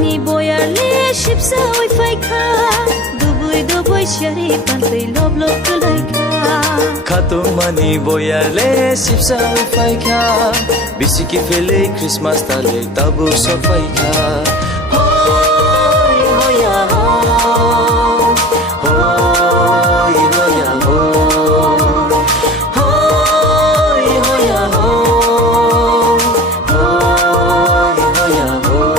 mani boyarle shipsa oi faika dubui shari pantai lob kalaika Khato mani boyarle shipsa oi faika bisiki fele Christmas tale tabu so faika hoy hoya hoy hoy hoya hoy hoy hoya hoy hoy hoya hoy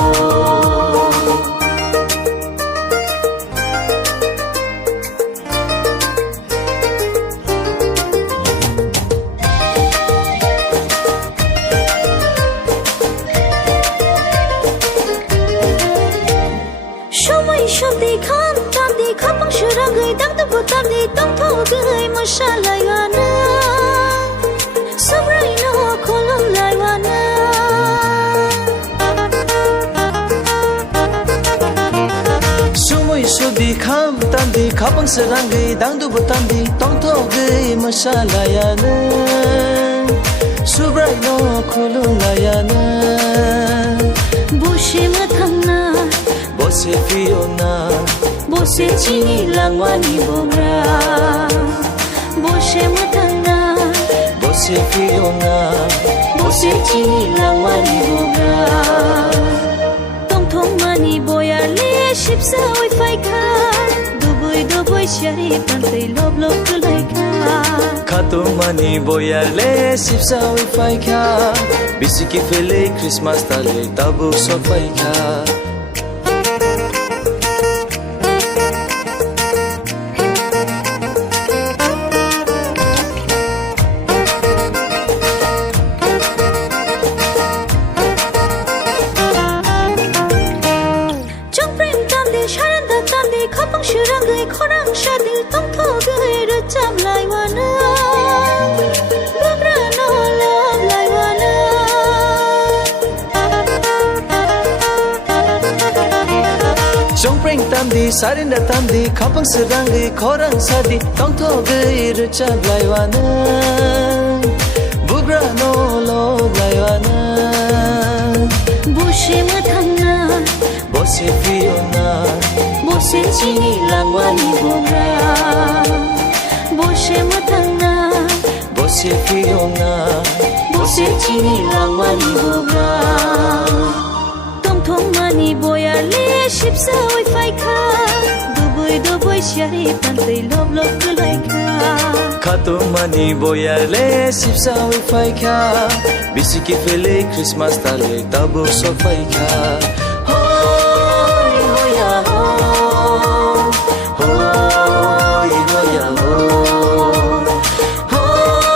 Shom di kham tam di khapang shurang gai dang tu tam di tong tho gai mashallah yana sabrai no kolom lai wana Sumoi sudi kham tam di khapang shurang gai dang tu tam di tong tho gai mashallah yana sabrai no kolom lai yana Boshe mathangna Bose Fiona Bose chini langwani bongra Boshe matangna Bose Fiona Bose chini langwani bongra Tong thong mani boyarle shipsa oi faika dubui shari pantai lob kalaika Khato mani boyarle shipsa oi faika bisiki fele Christmas tale tabu so faika khapang shurang gai khorang shadi tong tho gai ra cham lai wana babra no love lai wana Jong preng tam di sarin da tam di khapang shurang gai khorang shadi tong tho gai ra cham lai wana babra no love lai wana Boshe mathangna Bose Fiona Bose chini langwani bongra Boshe mathangna Bose Fiona Bose chini langwani bongra Tong thong mani boyarle shipsa oi faika dubui shari pantai lob kalaika Khato mani boyarle shipsa oi faika bisiki fele Christmas tale tabu so faika